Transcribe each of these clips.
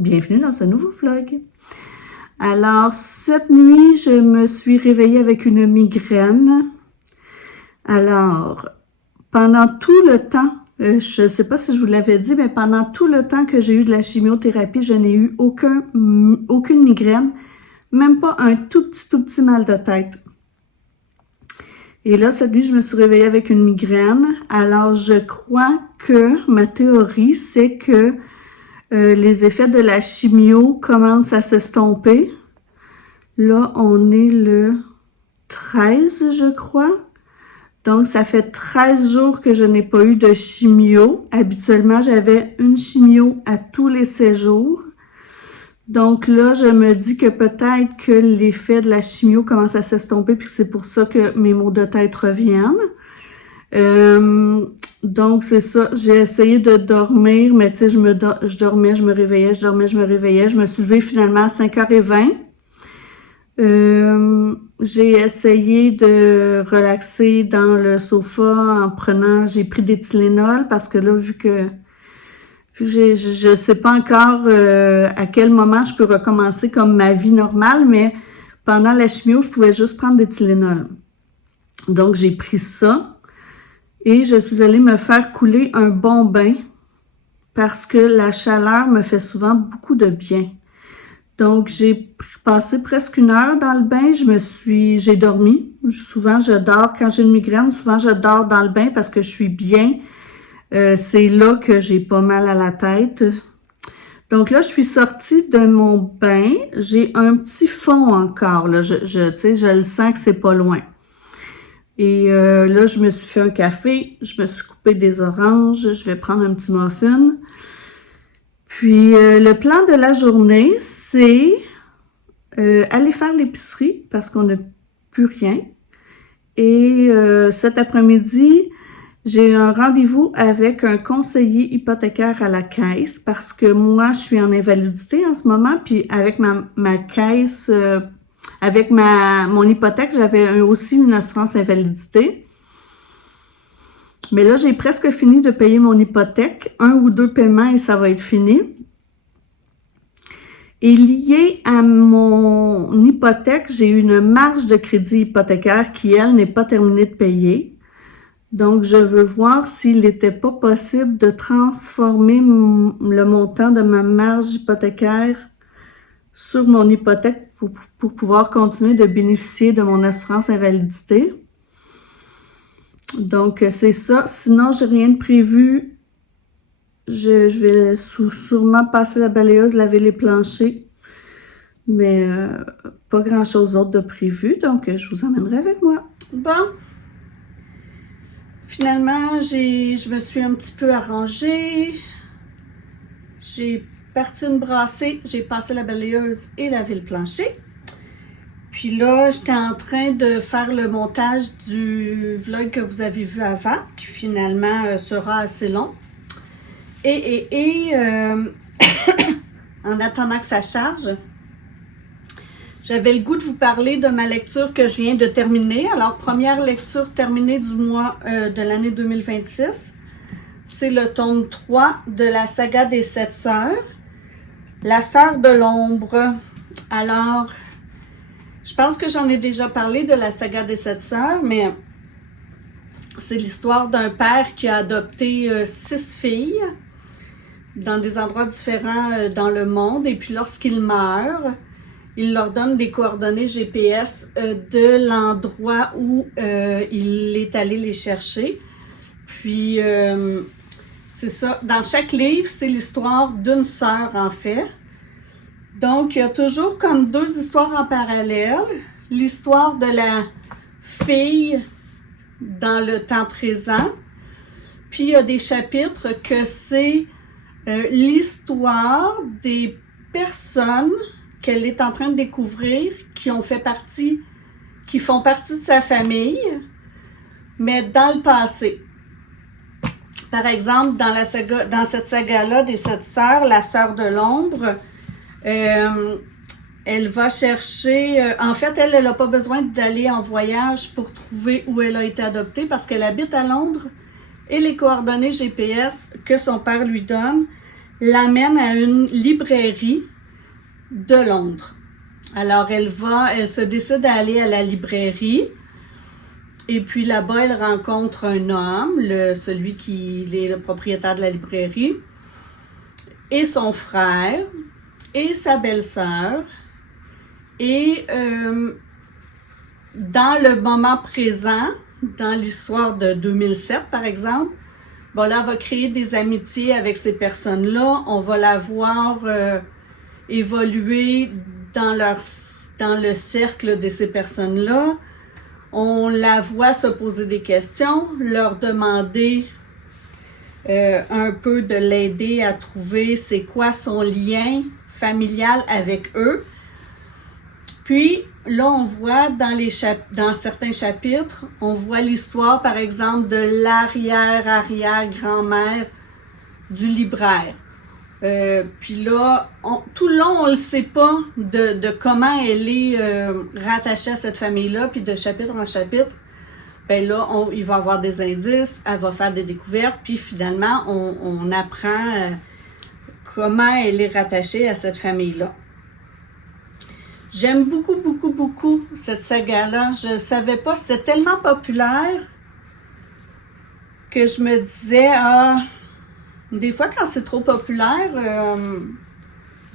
bienvenue dans ce nouveau vlog. Alors, cette nuit, je me suis réveillée avec une migraine. Alors, pendant tout le temps, je ne sais pas si je vous l'avais dit, mais pendant tout le temps que j'ai eu de la chimiothérapie, je n'ai eu aucune migraine, même pas un tout petit mal de tête. Et là, cette nuit, je me suis réveillée avec une migraine. Alors, je crois que ma théorie, c'est que les effets de la chimio commencent à s'estomper. Là, on est le 13, je crois. Donc, ça fait 13 jours que je n'ai pas eu de chimio. Habituellement, j'avais une chimio à tous les 16 jours. Donc là, je me dis que peut-être que l'effet de la chimio commence à s'estomper, puis c'est pour ça que mes maux de tête reviennent. Donc c'est ça, j'ai essayé de dormir, mais tu sais, je dormais, je me réveillais, je dormais, je me réveillais. Je me suis levée finalement à 5h20. J'ai essayé de relaxer dans le sofa j'ai pris des Tylenol parce que là, vu que je sais pas encore à quel moment je peux recommencer comme ma vie normale, mais pendant la chimio, je pouvais juste prendre des Tylenol. Donc, j'ai pris ça et je suis allée me faire couler un bon bain parce que la chaleur me fait souvent beaucoup de bien. Donc, j'ai passé presque 1 heure dans le bain. J'ai dormi. Souvent, je dors. Quand j'ai une migraine, souvent, je dors dans le bain parce que je suis bien. C'est là que j'ai pas mal à la tête. Donc là, je suis sortie de mon bain. J'ai un petit fond encore. Là. Tu sais, je le sens que c'est pas loin. Et là, je me suis fait un café. Je me suis coupé des oranges. Je vais prendre un petit muffin. Puis, le plan de la journée, c'est aller faire l'épicerie parce qu'on n'a plus rien. Et cet après-midi, j'ai un rendez-vous avec un conseiller hypothécaire à la caisse parce que moi, je suis en invalidité en ce moment. Puis avec ma caisse, avec mon hypothèque, j'avais aussi une assurance invalidité. Mais là, j'ai presque fini de payer mon hypothèque. 1 ou 2 paiements et ça va être fini. Et lié à mon hypothèque, j'ai une marge de crédit hypothécaire qui, elle, n'est pas terminée de payer. Donc, je veux voir s'il n'était pas possible de transformer le montant de ma marge hypothécaire sur mon hypothèque pour pouvoir continuer de bénéficier de mon assurance invalidité. Donc, c'est ça. Sinon, j'ai rien de prévu. Je vais sûrement passer la balayeuse, laver les planchers, mais pas grand-chose d'autre de prévu, donc je vous emmènerai avec moi. Bon, finalement, je me suis un petit peu arrangée. J'ai parti une brassée, j'ai passé la balayeuse et lavé le plancher. Puis là, j'étais en train de faire le montage du vlog que vous avez vu avant, qui finalement sera assez long. Et en attendant que ça charge, j'avais le goût de vous parler de ma lecture que je viens de terminer. Alors, première lecture terminée du mois de l'année 2026. C'est le tome 3 de la saga des 7 sœurs, La sœur de l'ombre. Alors, je pense que j'en ai déjà parlé de la saga des 7 sœurs, mais c'est l'histoire d'un père qui a adopté 6 filles dans des endroits différents dans le monde. Et puis lorsqu'il meurt, il leur donne des coordonnées GPS de l'endroit où il est allé les chercher. Puis, c'est ça. Dans chaque livre, c'est l'histoire d'une sœur, en fait. Donc, il y a toujours comme 2 histoires en parallèle. L'histoire de la fille dans le temps présent. Puis, il y a des chapitres que c'est l'histoire des personnes qu'elle est en train de découvrir, qui font partie de sa famille, mais dans le passé. Par exemple, dans cette saga-là des 7 sœurs, la sœur de l'ombre, elle va chercher... en fait, elle n'a pas besoin d'aller en voyage pour trouver où elle a été adoptée parce qu'elle habite à Londres et les coordonnées GPS que son père lui donne l'amène à une librairie de Londres. Alors, elle se décide à aller à la librairie. Et puis là-bas, elle rencontre un homme, celui qui est le propriétaire de la librairie, et son frère, et sa belle-sœur. Et dans le moment présent, dans l'histoire de 2007 par exemple, bon, là, elle va créer des amitiés avec ces personnes-là. On va la voir évoluer dans le cercle de ces personnes-là. On la voit se poser des questions, leur demander un peu de l'aider à trouver c'est quoi son lien familial avec eux. Puis là, on voit dans certains chapitres, on voit l'histoire, par exemple, de l'arrière-arrière-grand-mère du libraire. Puis là, tout le long, on ne le sait pas de comment elle est rattachée à cette famille-là, puis de chapitre en chapitre, ben là, il va y avoir des indices, elle va faire des découvertes, puis finalement, on apprend comment elle est rattachée à cette famille-là. J'aime beaucoup, beaucoup, beaucoup cette saga-là. Je ne savais pas, c'était tellement populaire que je me disais, des fois, quand c'est trop populaire,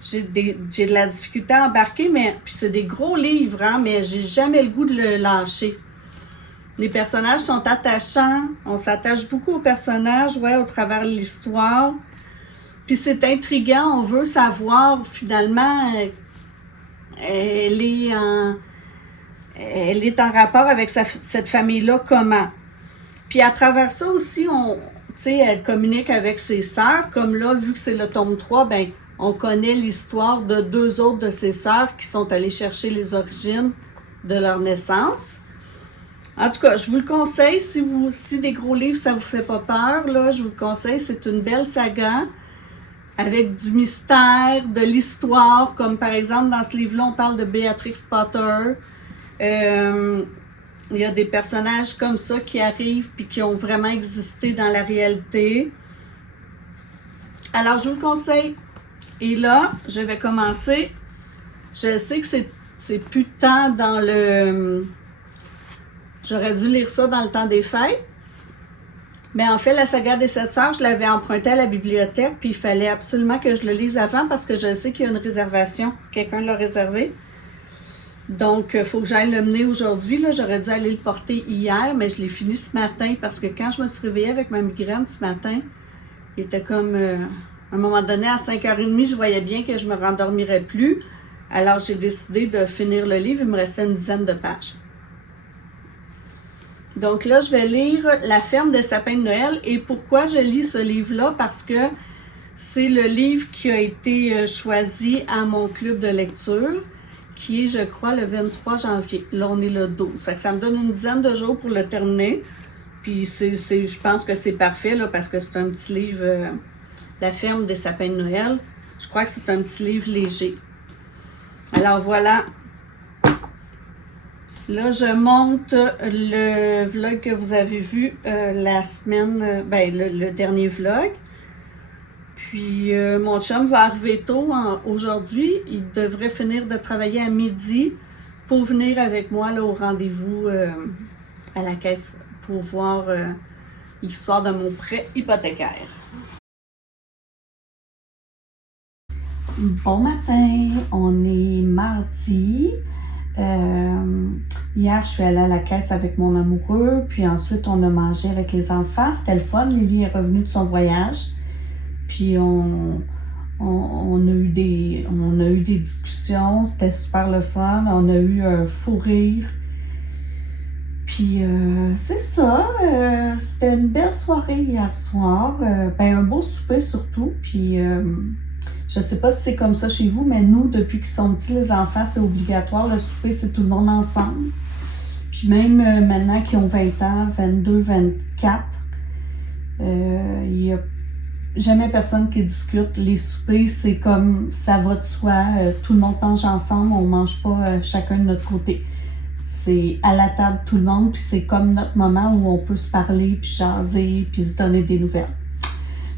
j'ai de la difficulté à embarquer, puis c'est des gros livres, hein, mais j'ai jamais le goût de le lâcher. Les personnages sont attachants, on s'attache beaucoup aux personnages, ouais, au travers de l'histoire. Puis c'est intriguant, on veut savoir finalement, elle est en rapport avec cette famille-là comment. Puis à travers ça aussi, elle communique avec ses sœurs, comme là, vu que c'est le tome 3, ben, on connaît l'histoire de 2 autres de ses sœurs qui sont allées chercher les origines de leur naissance. En tout cas, je vous le conseille, si des gros livres, ça vous fait pas peur, là, je vous le conseille, c'est une belle saga avec du mystère, de l'histoire, comme par exemple dans ce livre-là, on parle de Beatrix Potter. Il y a des personnages comme ça qui arrivent puis qui ont vraiment existé dans la réalité. Alors, je vous le conseille. Et là, je vais commencer. Je sais que c'est plus de temps dans le... J'aurais dû lire ça dans le temps des fêtes. Mais en fait, la saga des 7 sœurs, je l'avais emprunté à la bibliothèque, puis il fallait absolument que je le lise avant parce que je sais qu'il y a une réservation. Quelqu'un l'a réservé. Donc, il faut que j'aille le mener aujourd'hui. Là, j'aurais dû aller le porter hier, mais je l'ai fini ce matin parce que quand je me suis réveillée avec ma migraine ce matin, il était comme... à un moment donné, à 5h30, je voyais bien que je me rendormirais plus. Alors, j'ai décidé de finir le livre. Il me restait une dizaine de pages. Donc là, je vais lire La ferme des sapins de Noël. Et pourquoi je lis ce livre-là? Parce que c'est le livre qui a été choisi à mon club de lecture, qui est, je crois, le 23 janvier. Là, on est le 12. Fait que ça me donne une dizaine de jours pour le terminer. Puis, je pense que c'est parfait, là, parce que c'est un petit livre, La ferme des sapins de Noël. Je crois que c'est un petit livre léger. Alors, voilà. Là, je monte le vlog que vous avez vu la semaine, le dernier vlog. Puis, mon chum va arriver tôt aujourd'hui. Il devrait finir de travailler à midi pour venir avec moi là, au rendez-vous à la caisse pour voir l'histoire de mon prêt hypothécaire. Bon matin, on est mardi. Hier, je suis allée à la caisse avec mon amoureux, puis ensuite, on a mangé avec les enfants. C'était le fun. Lily est revenue de son voyage. Puis, on a eu des discussions. C'était super le fun. On a eu un fou rire. Puis, c'est ça. C'était une belle soirée hier soir. Un beau souper surtout. Puis, je ne sais pas si c'est comme ça chez vous, mais nous, depuis qu'ils sont petits, les enfants, c'est obligatoire. Le souper, c'est tout le monde ensemble. Puis même maintenant qu'ils ont 20 ans, 22, 24, il n'y a jamais personne qui discute. Les soupers, c'est comme ça va de soi. Tout le monde mange ensemble, on ne mange pas chacun de notre côté. C'est à la table tout le monde, puis c'est comme notre moment où on peut se parler, puis jaser, puis se donner des nouvelles.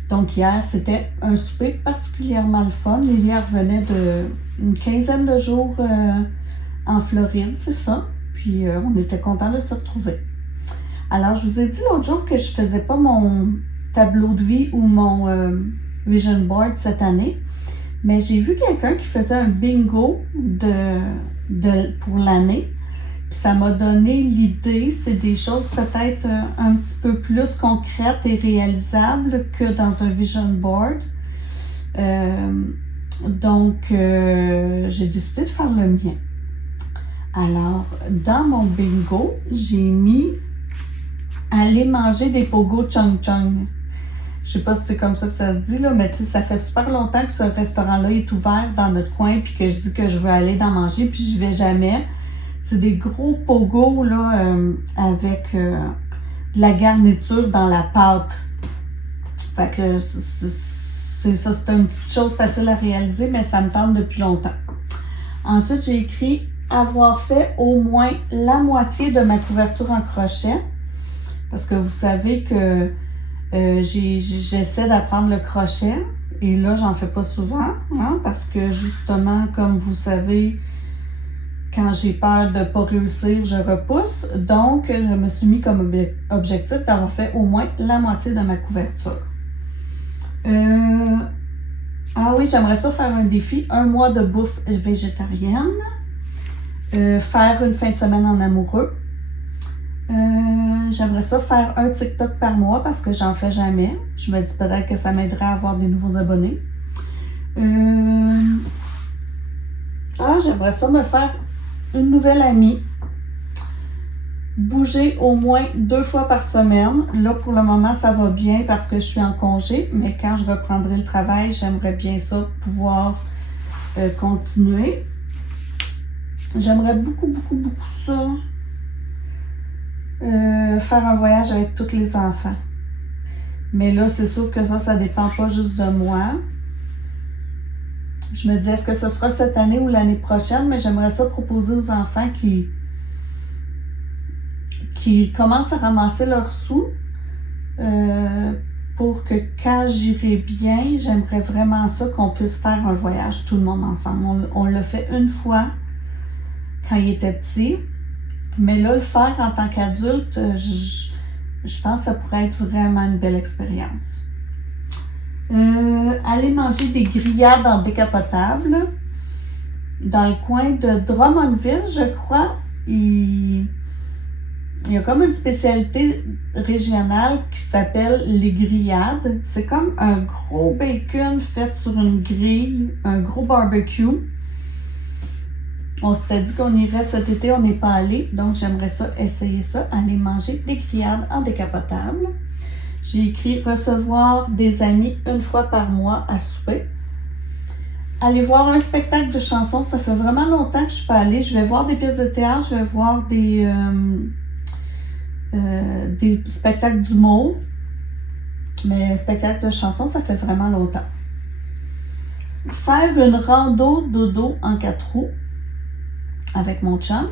Donc hier, c'était un souper particulièrement le fun. Lily revenait d'une quinzaine de jours en Floride, c'est ça. Puis on était contents de se retrouver. Alors, je vous ai dit l'autre jour que je ne faisais pas mon tableau de vie ou mon vision board cette année. Mais j'ai vu quelqu'un qui faisait un bingo pour l'année. Puis ça m'a donné l'idée, c'est des choses peut-être un petit peu plus concrètes et réalisables que dans un vision board. Donc, j'ai décidé de faire le mien. Alors, dans mon bingo, j'ai mis aller manger des pogo chung chung. Je sais pas si c'est comme ça que ça se dit, là, mais tu sais, ça fait super longtemps que ce restaurant-là est ouvert dans notre coin, puis que je dis que je veux aller d'en manger, puis je vais jamais. C'est des gros pogos, là, avec de la garniture dans la pâte. Fait que c'est ça, c'est une petite chose facile à réaliser, mais ça me tente depuis longtemps. Ensuite, j'ai écrit avoir fait au moins la moitié de ma couverture en crochet, parce que vous savez que j'essaie d'apprendre le crochet et là j'en fais pas souvent parce que justement comme vous savez quand j'ai peur de pas réussir je repousse, donc je me suis mis comme objectif d'avoir fait au moins la moitié de ma couverture. Ah oui, j'aimerais ça faire un défi, 1 mois de bouffe végétarienne, faire une fin de semaine en amoureux. J'aimerais ça faire un TikTok par mois parce que j'en fais jamais. Je me dis peut-être que ça m'aiderait à avoir des nouveaux abonnés. J'aimerais ça me faire une nouvelle amie. Bouger au moins 2 fois par semaine. Là, pour le moment, ça va bien parce que je suis en congé, mais quand je reprendrai le travail, j'aimerais bien ça pouvoir continuer. J'aimerais beaucoup ça. Faire un voyage avec tous les enfants. Mais là, c'est sûr que ça dépend pas juste de moi. Je me dis, est-ce que ce sera cette année ou l'année prochaine? Mais j'aimerais ça proposer aux enfants qui commencent à ramasser leurs sous pour que quand j'irai bien, j'aimerais vraiment ça qu'on puisse faire un voyage tout le monde ensemble. On l'a fait une fois quand il était petit. Mais là, le faire en tant qu'adulte, je pense que ça pourrait être vraiment une belle expérience. Aller manger des grillades en décapotable. Dans le coin de Drummondville, je crois, il y a comme une spécialité régionale qui s'appelle les grillades. C'est comme un gros bacon fait sur une grille, un gros barbecue. On s'était dit qu'on irait cet été, on n'est pas allé, donc j'aimerais ça, essayer ça, aller manger des grillades en décapotable. J'ai écrit recevoir des amis 1 fois par mois à souper. Aller voir un spectacle de chansons, ça fait vraiment longtemps que je suis pas allée. Je vais voir des pièces de théâtre, je vais voir des spectacles d'humour, mais spectacle de chansons, ça fait vraiment longtemps. Faire une rando dodo en 4 roues. Avec mon chum,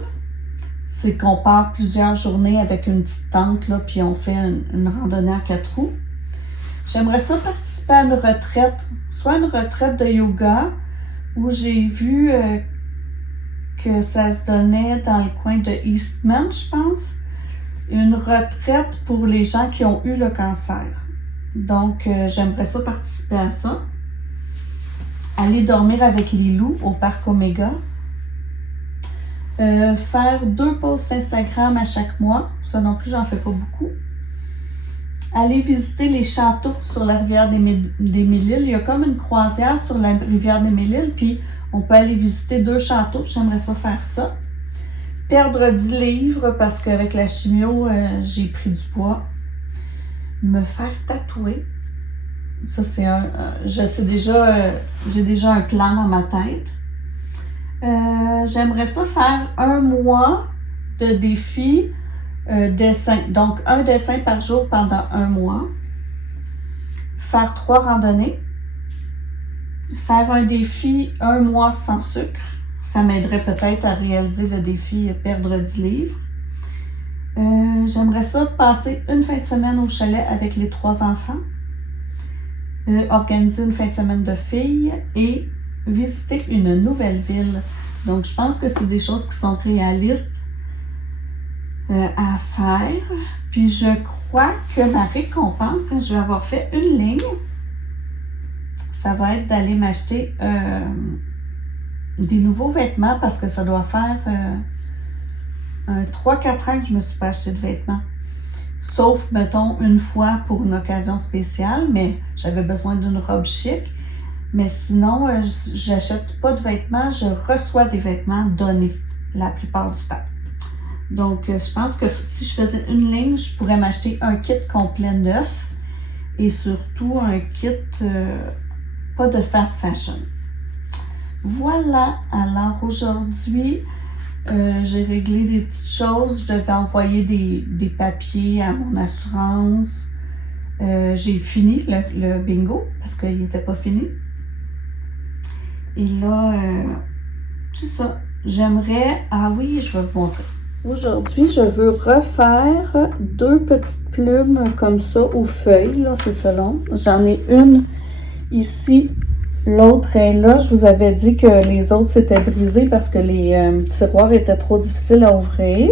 c'est qu'on part plusieurs journées avec une petite tente, là, puis on fait une randonnée à 4 roues. J'aimerais ça participer à une retraite, soit une retraite de yoga, où j'ai vu que ça se donnait dans le coin de Eastman, je pense, une retraite pour les gens qui ont eu le cancer. Donc, j'aimerais ça participer à ça. Aller dormir avec les loups au parc Omega. Faire 2 posts Instagram à chaque mois. Ça non plus, j'en fais pas beaucoup. Aller visiter les châteaux sur la rivière des Mille-Îles. Il y a comme une croisière sur la rivière des Mille-Îles, puis on peut aller visiter 2 châteaux. J'aimerais ça faire ça. Perdre 10 livres parce qu'avec la chimio, j'ai pris du poids. Me faire tatouer. Ça, c'est j'ai déjà un plan dans ma tête. J'aimerais ça faire 1 mois de défi dessin. Donc, un dessin par jour pendant 1 mois. Faire 3 randonnées. Faire un défi 1 mois sans sucre. Ça m'aiderait peut-être à réaliser le défi perdre 10 livres. J'aimerais ça passer une fin de semaine au chalet avec les 3 enfants. organiser une fin de semaine de filles et visiter une nouvelle ville. Donc, je pense que c'est des choses qui sont réalistes à faire. Puis, je crois que ma récompense, quand je vais avoir fait une ligne, ça va être d'aller m'acheter des nouveaux vêtements parce que ça doit faire 3-4 ans que je ne me suis pas acheté de vêtements. Sauf, mettons, une fois pour une occasion spéciale, mais j'avais besoin d'une robe chic. Mais sinon, j'achète pas de vêtements, je reçois des vêtements donnés la plupart du temps. Donc, je pense que si je faisais une ligne, je pourrais m'acheter un kit complet neuf et surtout un kit pas de fast fashion. Voilà, alors aujourd'hui, j'ai réglé des petites choses. Je devais envoyer des papiers à mon assurance. J'ai fini le bingo parce qu'il n'était pas fini. Et là, c'est ça. J'aimerais... Ah oui, je vais vous montrer. Aujourd'hui, je veux refaire 2 petites plumes comme ça aux feuilles. Là, c'est selon. J'en ai une ici. L'autre est là. Je vous avais dit que les autres s'étaient brisés parce que les tiroirs étaient trop difficiles à ouvrir.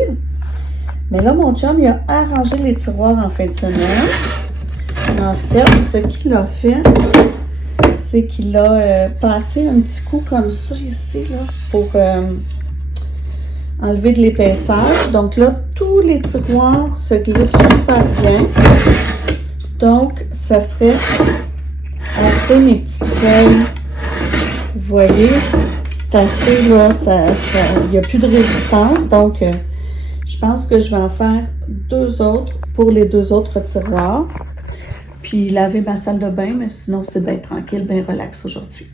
Mais là, mon chum, il a arrangé les tiroirs en fin de semaine. En fait, ce qu'il a fait, c'est qu'il a passé un petit coup comme ça ici, là, pour enlever de l'épaisseur. Donc là, tous les tiroirs se glissent super bien. Donc, ça serait assez mes petites feuilles. Vous voyez, c'est assez, là, il n'y a plus de résistance. Donc, je pense que je vais en faire 2 autres pour les 2 autres tiroirs. Puis laver ma salle de bain, mais sinon, c'est bien tranquille, bien relax aujourd'hui.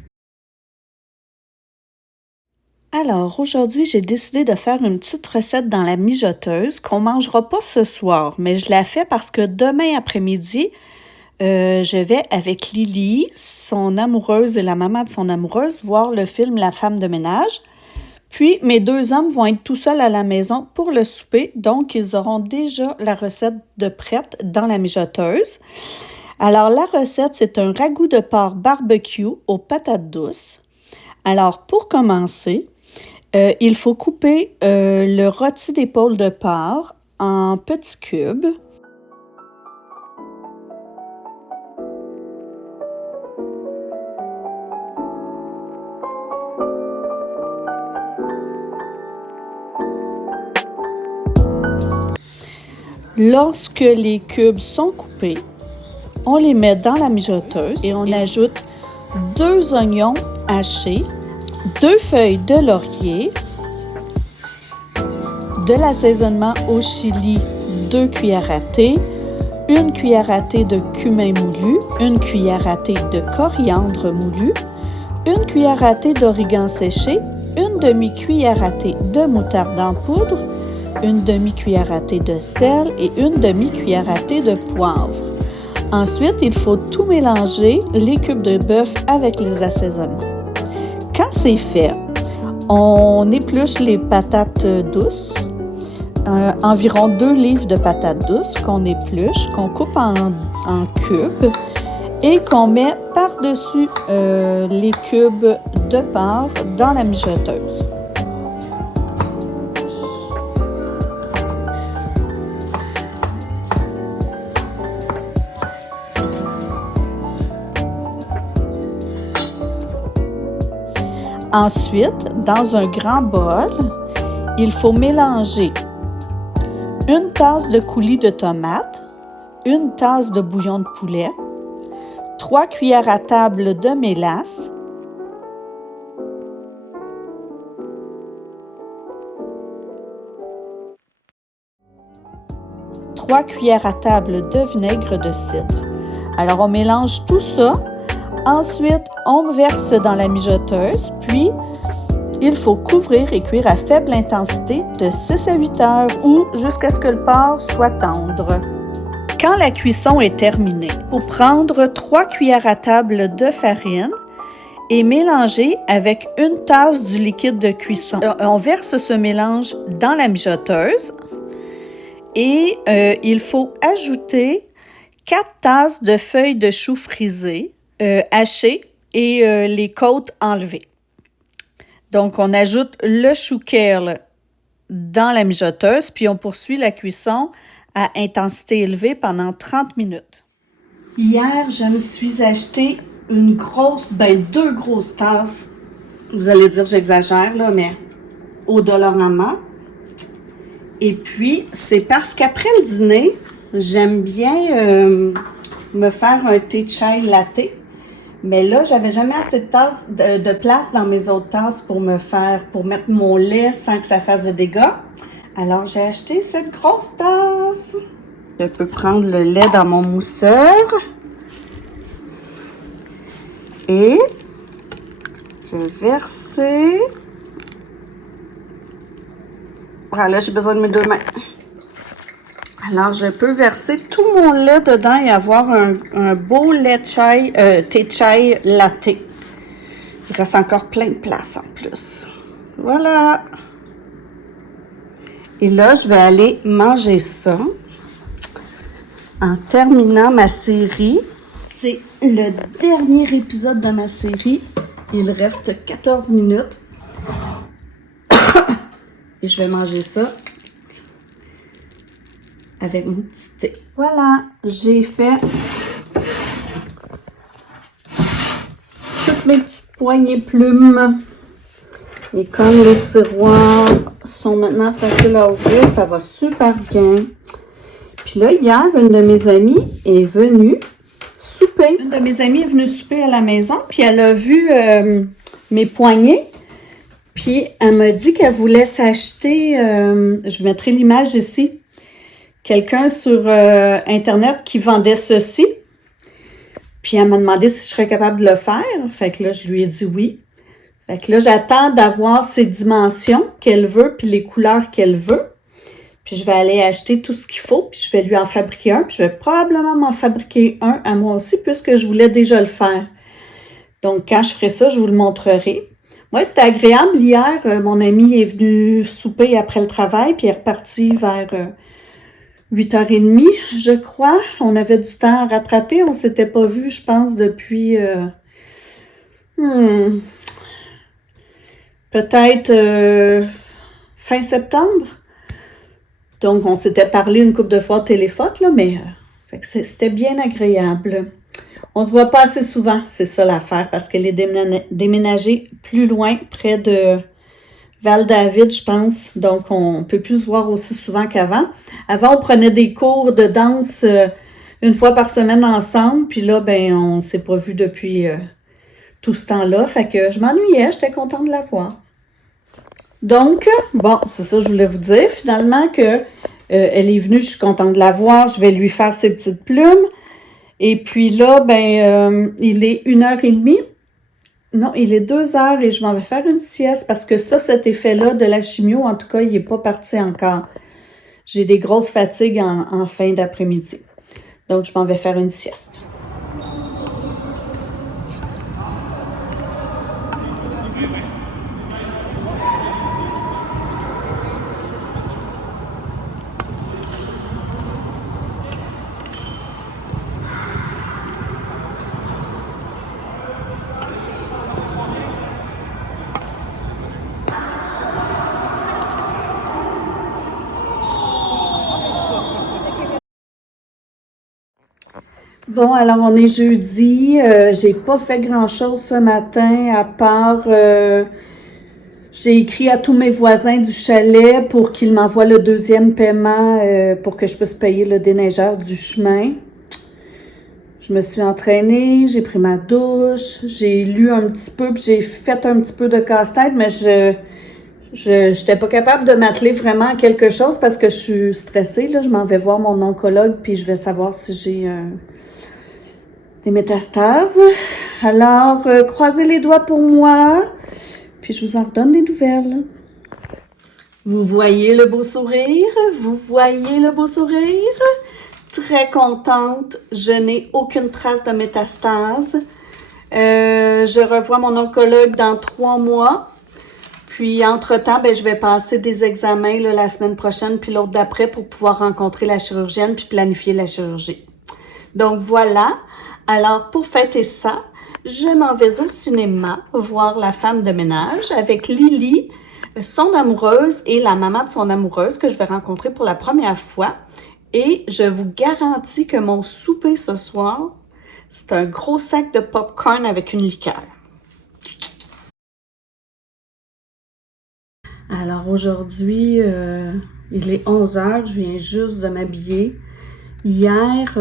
Alors, aujourd'hui, j'ai décidé de faire une petite recette dans la mijoteuse qu'on ne mangera pas ce soir, mais je la fais parce que demain après-midi, je vais avec Lily, son amoureuse et la maman de son amoureuse, voir le film La femme de ménage. Puis, mes 2 hommes vont être tout seuls à la maison pour le souper, donc ils auront déjà la recette de prête dans la mijoteuse. Alors, la recette, c'est un ragoût de porc barbecue aux patates douces. Alors, pour commencer, il faut couper le rôti d'épaule de porc en petits cubes. Lorsque les cubes sont coupés, on les met dans la mijoteuse et on ajoute 2 oignons hachés, 2 feuilles de laurier, de l'assaisonnement au chili, 2 cuillères à thé, 1 cuillère à thé de cumin moulu, 1 cuillère à thé de coriandre moulu, 1 cuillère à thé d'origan séché, 1 demi-cuillère à thé de moutarde en poudre, 1 demi-cuillère à thé de sel et 1 demi-cuillère à thé de poivre. Ensuite, il faut tout mélanger, les cubes de bœuf avec les assaisonnements. Quand c'est fait, on épluche les patates douces, environ 2 livres de patates douces qu'on épluche, qu'on coupe en cubes et qu'on met par-dessus les cubes de porc dans la mijoteuse. Ensuite, dans un grand bol, il faut mélanger 1 tasse de coulis de tomates, 1 tasse de bouillon de poulet, 3 cuillères à table de mélasse, 3 cuillères à table de vinaigre de cidre. Alors, on mélange tout ça. Ensuite, on verse dans la mijoteuse, puis il faut couvrir et cuire à faible intensité de 6 à 8 heures ou jusqu'à ce que le porc soit tendre. Quand la cuisson est terminée, il faut prendre 3 cuillères à table de farine et mélanger avec 1 tasse du liquide de cuisson. On verse ce mélange dans la mijoteuse et il faut ajouter 4 tasses de feuilles de chou frisées hachées et les côtes enlevées. Donc, on ajoute le chou kale dans la mijoteuse, puis on poursuit la cuisson à intensité élevée pendant 30 minutes. Hier, je me suis acheté deux grosses tasses. Vous allez dire j'exagère, là, mais au Dollarama. Et puis, c'est parce qu'après le dîner, j'aime bien me faire un thé chai latte. Mais là, j'avais jamais assez de place dans mes autres tasses pour mettre mon lait sans que ça fasse de dégâts. Alors, j'ai acheté cette grosse tasse. Je peux prendre le lait dans mon mousseur. Et je vais verser. Voilà, j'ai besoin de mes deux mains. Alors, je peux verser tout mon lait dedans et avoir un beau thé chai latte. Il reste encore plein de place en plus. Voilà. Et là, je vais aller manger ça en terminant ma série. C'est le dernier épisode de ma série. Il reste 14 minutes. Et je vais manger ça avec mon petit thé. Voilà, j'ai fait toutes mes petites poignées plumes. Et comme les tiroirs sont maintenant faciles à ouvrir, ça va super bien. Puis là, hier, une de mes amies est venue souper. Une de mes amies est venue souper à la maison, puis elle a vu mes poignets. Puis elle m'a dit qu'elle voulait s'acheter, je vous mettrai l'image ici, quelqu'un sur Internet qui vendait ceci. Puis elle m'a demandé si je serais capable de le faire. Fait que là, je lui ai dit oui. Fait que là, j'attends d'avoir ses dimensions qu'elle veut, puis les couleurs qu'elle veut. Puis je vais aller acheter tout ce qu'il faut, puis je vais lui en fabriquer un. Puis je vais probablement m'en fabriquer un à moi aussi, puisque je voulais déjà le faire. Donc, quand je ferai ça, je vous le montrerai. Moi, c'était agréable. Hier, mon ami est venu souper après le travail, puis il est reparti vers 8h30, je crois. On avait du temps à rattraper. On ne s'était pas vu, je pense, depuis... peut-être fin septembre. Donc, on s'était parlé une couple de fois au téléphone, là, mais fait que c'était bien agréable. On se voit pas assez souvent, c'est ça l'affaire, parce qu'elle est déménagée plus loin, près de Val-David, je pense. Donc, on peut plus se voir aussi souvent qu'avant. Avant, on prenait des cours de danse une fois par semaine ensemble, puis là, ben, on s'est pas vu depuis tout ce temps-là. Fait que je m'ennuyais, j'étais contente de la voir. Donc, bon, c'est ça que je voulais vous dire. Finalement, que elle est venue, je suis contente de la voir. Je vais lui faire ses petites plumes. Et puis là, ben, il est 1h30. Non, il est 2h et je m'en vais faire une sieste parce que ça, cet effet-là de la chimio, en tout cas, il n'est pas parti encore. J'ai des grosses fatigues en fin d'après-midi. Donc, je m'en vais faire une sieste. Bon, alors on est jeudi. J'ai pas fait grand-chose ce matin à part j'ai écrit à tous mes voisins du chalet pour qu'ils m'envoient le deuxième paiement pour que je puisse payer le déneigeur du chemin. Je me suis entraînée, j'ai pris ma douche, j'ai lu un petit peu, puis j'ai fait un petit peu de casse-tête, mais je n'étais pas capable de m'atteler vraiment à quelque chose parce que je suis stressée. Là. Je m'en vais voir mon oncologue, puis je vais savoir si j'ai des métastases. Alors, croisez les doigts pour moi, puis je vous en redonne des nouvelles. Vous voyez le beau sourire? Vous voyez le beau sourire? Très contente. Je n'ai aucune trace de métastase. Je revois mon oncologue dans 3 mois. Puis, entre-temps, ben, je vais passer des examens là, la semaine prochaine puis l'autre d'après pour pouvoir rencontrer la chirurgienne puis planifier la chirurgie. Donc, voilà. Alors, pour fêter ça, je m'en vais au cinéma voir La femme de ménage avec Lily, son amoureuse et la maman de son amoureuse que je vais rencontrer pour la première fois. Et je vous garantis que mon souper ce soir, c'est un gros sac de popcorn avec une liqueur. Alors aujourd'hui, il est 11 heures, je viens juste de m'habiller. Hier,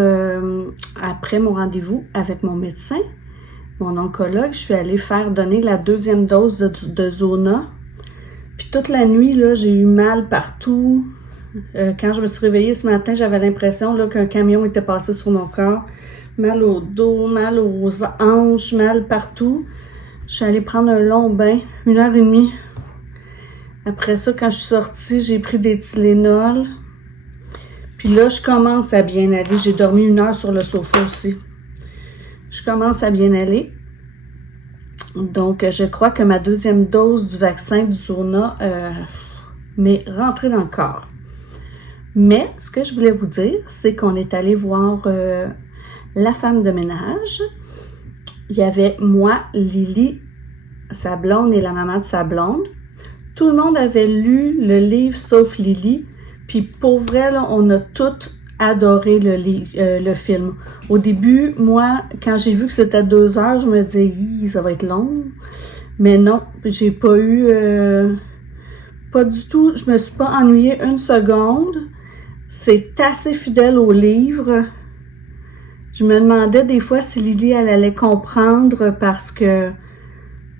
après mon rendez-vous avec mon médecin, mon oncologue, je suis allée faire donner la deuxième dose de Zona. Puis toute la nuit, là, j'ai eu mal partout. Quand je me suis réveillée ce matin, j'avais l'impression là, qu'un camion était passé sur mon corps. Mal au dos, mal aux hanches, mal partout. Je suis allée prendre un long bain, 1h30. Après ça, quand je suis sortie, j'ai pris des Tylenol. Puis là, je commence à bien aller. J'ai dormi 1 heure sur le sofa aussi. Je commence à bien aller. Donc, je crois que ma deuxième dose du vaccin du Zona m'est rentrée dans le corps. Mais, ce que je voulais vous dire, c'est qu'on est allé voir La femme de ménage. Il y avait moi, Lily, sa blonde et la maman de sa blonde. Tout le monde avait lu le livre sauf Lily. Puis pour vrai, là, on a toutes adoré le film. Au début, moi, quand j'ai vu que c'était 2 heures, je me disais, ça va être long. Mais non, j'ai pas eu... pas du tout, je me suis pas ennuyée une seconde. C'est assez fidèle au livre. Je me demandais des fois si Lily, elle allait comprendre parce que...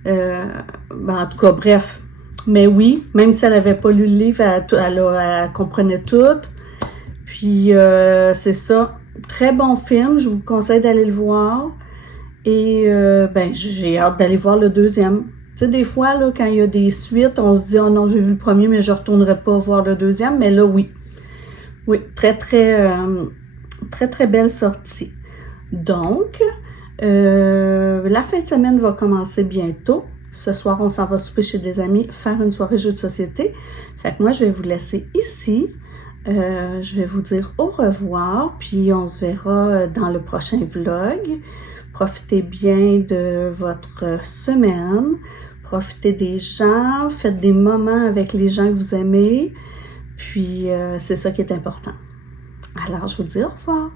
en tout cas, bref. Mais oui, même si elle n'avait pas lu le livre, elle comprenait tout. Puis, c'est ça. Très bon film. Je vous conseille d'aller le voir. Et, j'ai hâte d'aller voir le deuxième. Tu sais, des fois, là, quand il y a des suites, on se dit, oh non, j'ai vu le premier, mais je ne retournerai pas voir le deuxième. Mais là, oui. Oui, très, très belle sortie. Donc, la fin de semaine va commencer bientôt. Ce soir, on s'en va souper chez des amis, faire une soirée jeux de société. Fait que moi, je vais vous laisser ici. Je vais vous dire au revoir, puis on se verra dans le prochain vlog. Profitez bien de votre semaine. Profitez des gens. Faites des moments avec les gens que vous aimez. Puis, c'est ça qui est important. Alors, je vous dis au revoir.